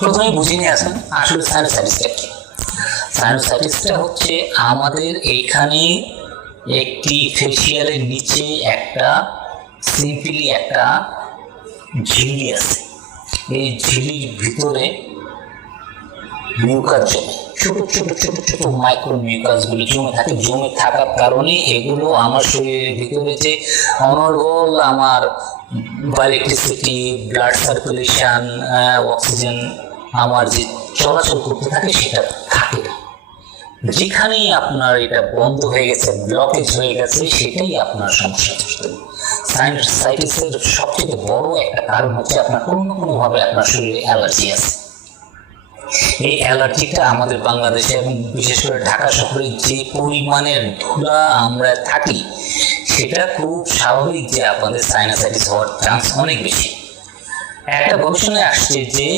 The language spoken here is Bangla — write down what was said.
প্রথমে বুঝে নিয়ে আসেন আসলে সাইনোসাইটিসটা কি। সাইনোসাইটিসটা হচ্ছে আমাদের এইখানে একটি ফেসিয়ালের নিচে একটা সিম্পলি একটা ঝিল্লি আছে। এই ঝিল্লির ভিতরে মিউকাস জমে, ছোট ছোট ছোট ছোট মাইক্রো মিউকাস গুলো জমে থাকে। জমে থাকার কারণে এগুলো আমার শরীরের ভিতরে যে অনর্গল আমার ইলেকট্রিসিটি, ব্লাড সার্কুলেশন, অক্সিজেন আমার যে চলাচল করতে থাকে সেটা থাকে না। যেখানেই আপনার এটা বন্ধ হয়ে গেছে, ব্লকেজ হয়ে গেছে, সেটাই আপনার সমস্যা সৃষ্টি হবে। সাইনোসাইটিসের সবচেয়ে বড় একটা কারণ হচ্ছে আপনার কোনো না কোনোভাবে আপনার শরীরে অ্যালার্জি আছে। এই অ্যালার্জিটা আমাদের বাংলাদেশে এবং বিশেষ করে ঢাকা শহরে যে পরিমাণের ধুলা আমরা থাকি, সেটা খুব স্বাভাবিক যে আপনাদের সাইনোসাইটিস হওয়ার চান্স অনেক বেশি। একটা গবেষণায় আসছে যে